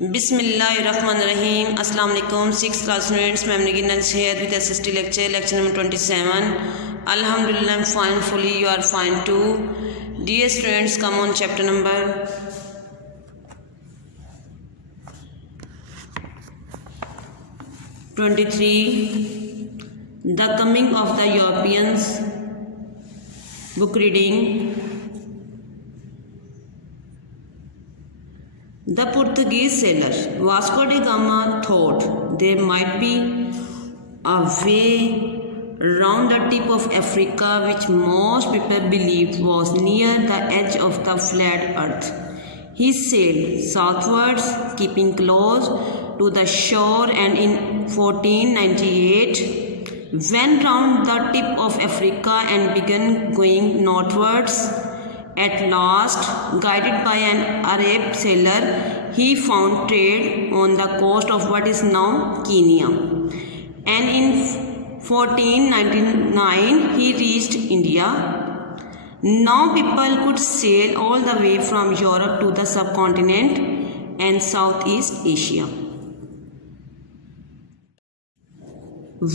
बिस्मिल्लाहिर्रहमानिर्रहीम। अस्सलाम वालेकुम 6th class students, मैं Nagin Shahid with SST lecture number 27. Alhamdulillah, I'm fine fully, you are fine too. Dear students, come on chapter number 23, The Coming of the Europeans. Book reading. The Portuguese sailor Vasco da Gama thought there might be a way round the tip of Africa which most people believed was near the edge of the flat earth. He sailed southwards, keeping close to the shore, and in 1498 went round the tip of Africa and began going northwards. At last, guided by an Arab sailor, he found trade on the coast of what is now Kenya. And in 1499, he reached India. Now people could sail all the way from Europe to the subcontinent and Southeast Asia.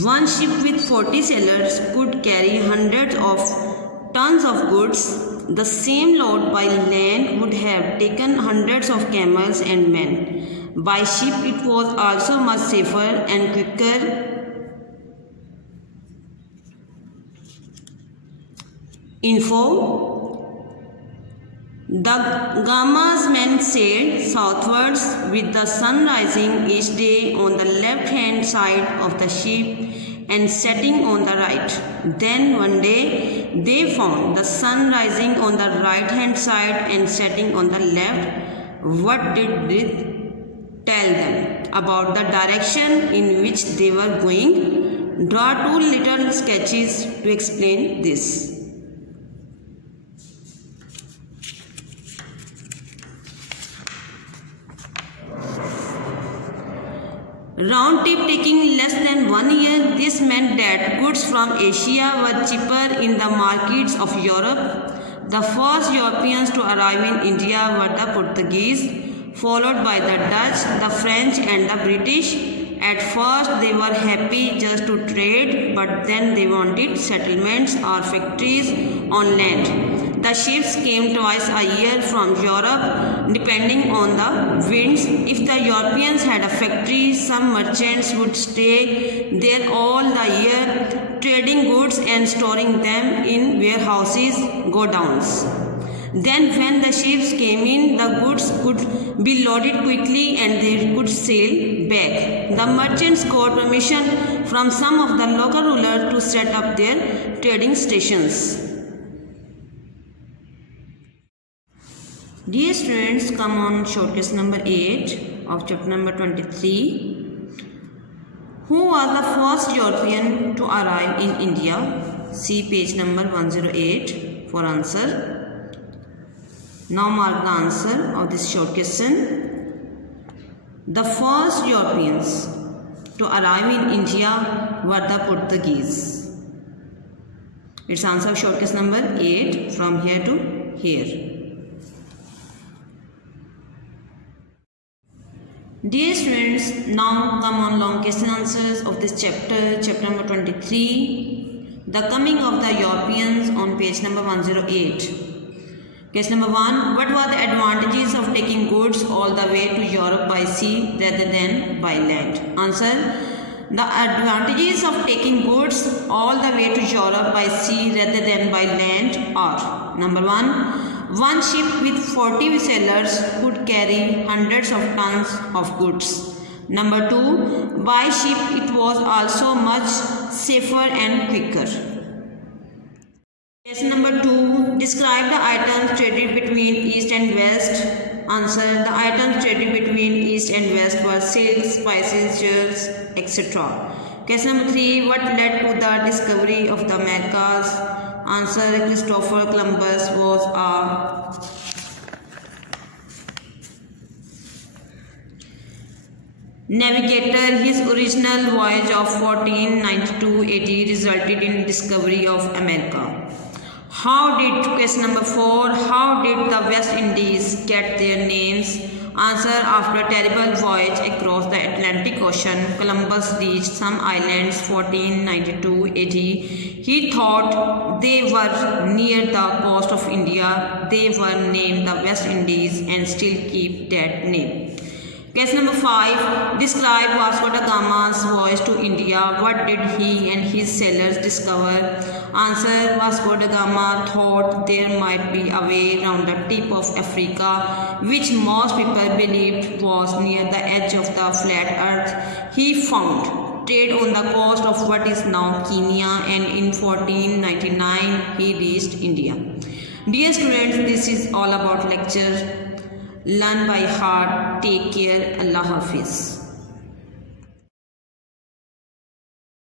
One ship with 40 sailors could carry hundreds of tons of goods. The same load by land would have taken hundreds of camels and men. By ship it was also much safer and quicker. Info: the Gama's men sailed southwards with the sun rising each day on the left hand side of the ship and setting on the right. Then one day they found the sun rising on the right hand side and setting on the left. What did it tell them about the direction in which they were going? Draw two little sketches to explain this. Round trip taking less than 1 year, this meant that goods from Asia were cheaper in the markets of Europe. The first Europeans to arrive in India were the Portuguese, followed by the Dutch, the French and the British. At first they were happy just to trade, but then they wanted settlements or factories on land. The ships came twice a year from Europe, depending on the winds. If the Europeans had a factory, some merchants would stay there all the year, trading goods and storing them in warehouses, godowns. Then when the ships came in, the goods could be loaded quickly and they could sail back. The merchants got permission from some of the local rulers to set up their trading stations. Dear students, come on showcase number 8 of chapter number 23. Who was the first European to arrive in India? See page number 108 for answer. Now mark the answer of this short question. The first Europeans to arrive in India were the Portuguese. Its answer of short question number 8 from here to here. Dear students, now come on long question answers of this chapter number 23. The coming of the Europeans on page number 108. Question number 1. What were the advantages of taking goods all the way to Europe by sea rather than by land? Answer. The advantages of taking goods all the way to Europe by sea rather than by land are: number 1 ship with 40 sailors could carry hundreds of tons of goods. Number 2, by ship it was also much safer and quicker. Question number 2. Describe the items traded between East and West. Answer. The items traded between East and West were silks, spices, jewels, etc. Question number 3. What led to the discovery of the Americas? Answer. Christopher Columbus was a navigator. His original voyage of 1492 AD resulted in discovery of America. Question number 4. How did the West Indies get their names? Answer. After a terrible voyage across the Atlantic Ocean, Columbus reached some islands 1492 AD. He thought they were near the coast of India. They were named the West Indies and still keep that name. Question number 5. Describe Vasco da Gama's voyage to India. What did he and his sailors discover? Answer. Vasco da Gama thought there might be a way around the tip of Africa, which most people believed was near the edge of the flat earth. He found trade on the coast of what is now Kenya, and in 1499 he reached India. Dear students, this is all about lecture. Learn by heart. Take care. Allah Hafiz.